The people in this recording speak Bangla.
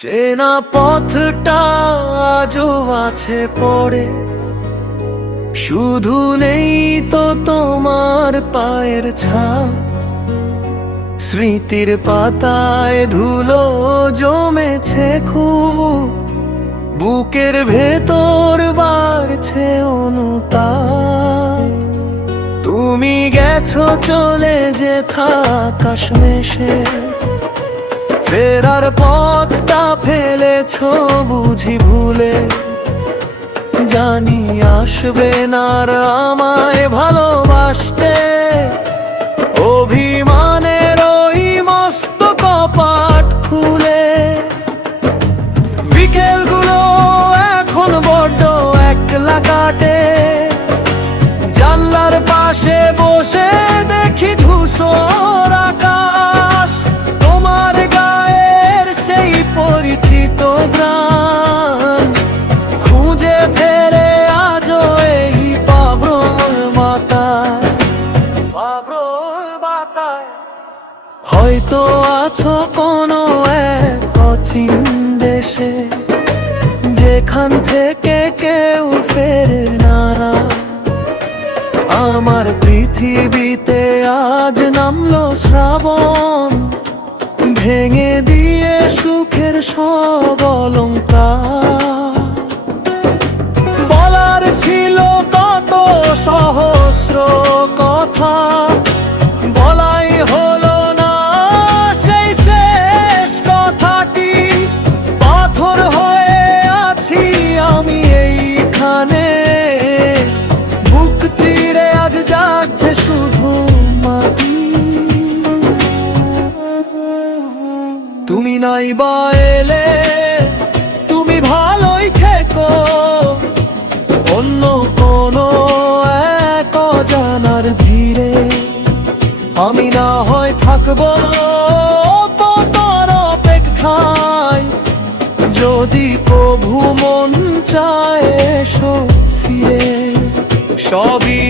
চেনা পথটা আজও আছে পড়ে, শুধু নেই তো তোমার পায়ের ছাপ। স্মৃতির পাতায় ধুলো জমেছে খুব, বুকের ভেতর বাড়ছে অনুতাপ। তুমি গেছো চলে যেথা আকাশ মেশে, ফেরার পথটা ফেলেছো বুঝি ভুলে। জানি আসবে না আর আমায় ভালোবাসতে, অভিমানের ওই মস্ত কপাট খুলে। বিকেলগুলো এখন বড্ড একলা কাটে, জানলার পাশে বসে দেখি ধূসর আকাশ। তোমার গায়ের সেই পরিচিত গ্রাম খুঁজে ফেরে আজও এই পাগল বাতায়। হয়তো আছো কোনো এক অচিন দেশে, যেখান থেকে কেউ ফেরে না। আমার পৃথিবীতে আজ নামলো শ্রাবণ, ভেঙে দিয়ে সুখের সব অলংকার। বলার ছিল কত সহস্র কথা, বলাই হলো না সেই শেষ কথাটি। পাথর হয়ে আছি আমি এইখানে, বুক চিরে আজ যাচ্ছে শুধু মাটি। তুমি নাই বা এলে, তুমি ভালোই থেকো অন্য কোনো এক অজানার ভিড়ে। আমি না হয় থাকবো তোমার অপেক্ষায়, যদি কভু মন চায় এসো ফিরে। সবই